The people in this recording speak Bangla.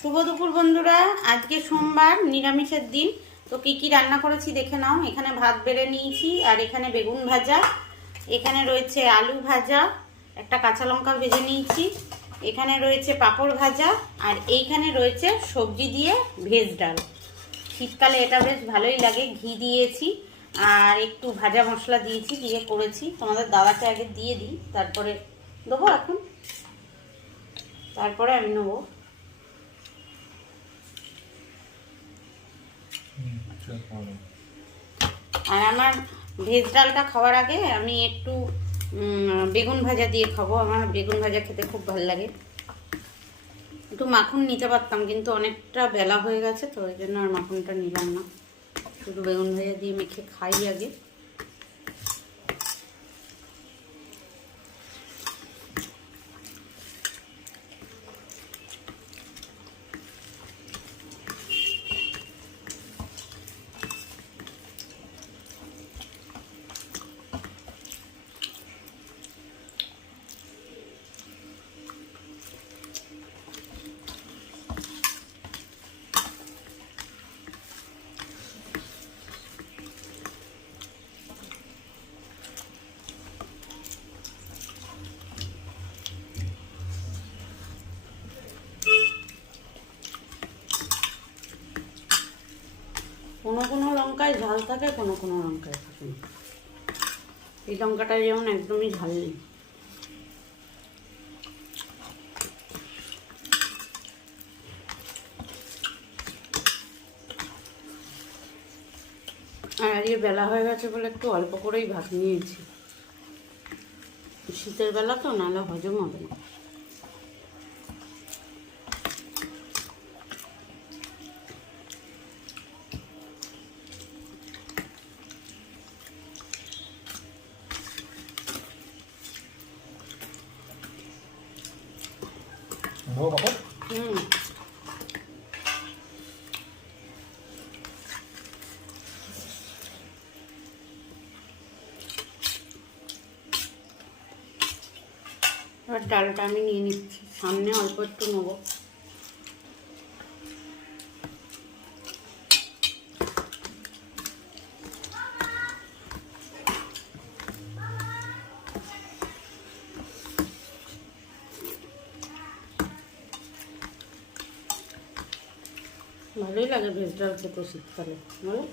শুভ দুপুর বন্ধুরা। আজকে সোমবার, নিরামিষের দিন। তো কি কি রান্না করেছি দেখে নাও। এখানে ভাত বেড়ে নিয়েছি, আর এখানে বেগুন ভাজা, এখানে রয়েছে আলু ভাজা, একটা কাঁচা লঙ্কা ভেজে নিয়েছি, এখানে রয়েছে পাঁপড় ভাজা, আর এইখানে রয়েছে সবজি দিয়ে ভেজ ডাল। শীতকালে এটা বেশ ভালোই লাগে। ঘি দিয়েছি আর একটু ভাজা মশলা দিয়েছি, দিয়ে করেছি। তোমাদের দাদাকে আগে দিয়ে দিই, তারপরে দেবো এখন, তারপরে আমি নেবো। আর আমার ভেজ ডালটা খাওয়ার আগে আমি একটু বেগুন ভাজা দিয়ে খাবো। আমার বেগুন ভাজা খেতে খুব ভালো লাগে। একটু মাখন নিতে পারতাম, কিন্তু অনেকটা বেলা হয়ে গেছে, তো ওই জন্য আর মাখনটা নিলাম না। শুধু বেগুন ভাজা দিয়ে মেখে খাই আগে। কোনো কোনো লঙ্কায় ঝাল থাকে, কোনো কোনো লঙ্কায় থাকে না। এই লঙ্কাটা যেমন একদমই ঝাল নেই। আর আজকে বেলা হয়ে গেছে বলে একটু অল্প করেই ভাত নিয়েছি। শীতের বেলা তো, নাহলে হজম হবে না। এবার ডালটা আমি নিয়ে নিচ্ছি, সামনে অল্প একটু নেবো। ভালোই লাগে ভেজ ডাল খেতে শীতকালে, বলো।